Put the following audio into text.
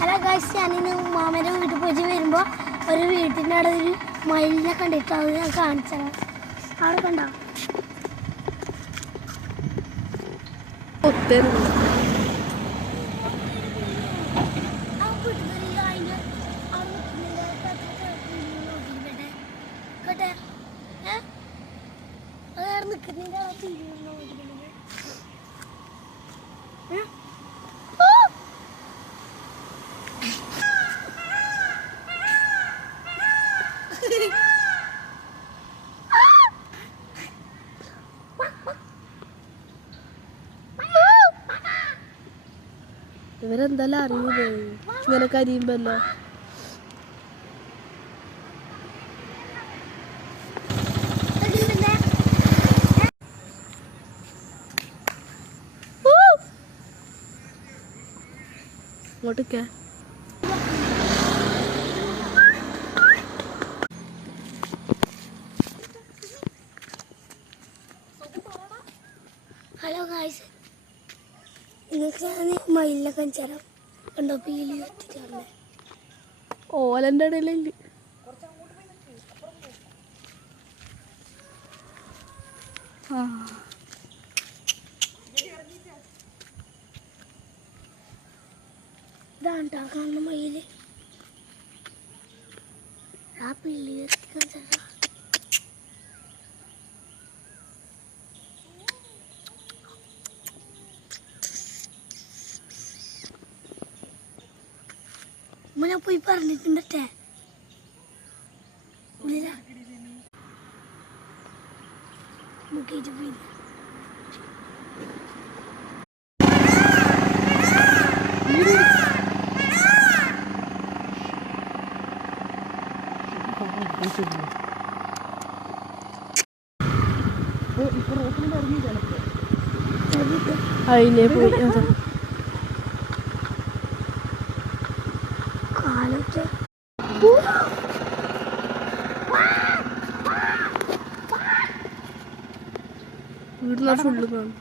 Hello guys, ഞാനിന്ന് മാമൻ്റെ വീട്ടിൽ പോയിട്ട് വരുമ്പോൾ ഒരു വീട്ടിൻ്റെ അവിടെ ഒരു മയിലിനെ കണ്ടിട്ട് അത് ഞാൻ കാണിച്ചത്. അവിടെ കണ്ടോ? ഇവരെന്തെല്ലാം അറിയൂലേ ഇങ്ങനെ കരിയുമ്പല്ലോ. ഇങ്ങോട്ടൊക്കെ ഹലോ ഗായ്സ്, നിങ്ങൾക്ക് ഞാൻ മയിലിനെ കാണിച്ചുതരാം. കണ്ടോ പീലി വെച്ചിട്ടുള്ളത്? ഓലൻ്റെ ഇടയിലില്ല. ഇതാണ് ട്ടോ കാണുന്ന മയില്. ആ പീലി വെച്ച് കാണിച്ചുതരാം. ഞാൻ പോയി പറഞ്ഞിട്ടുണ്ടേ മുക്കിയിട്ട് പോയി. അതിലേ പോയി. കാലൊക്കെ വീടിനാ ഫുള്ള് കാണും.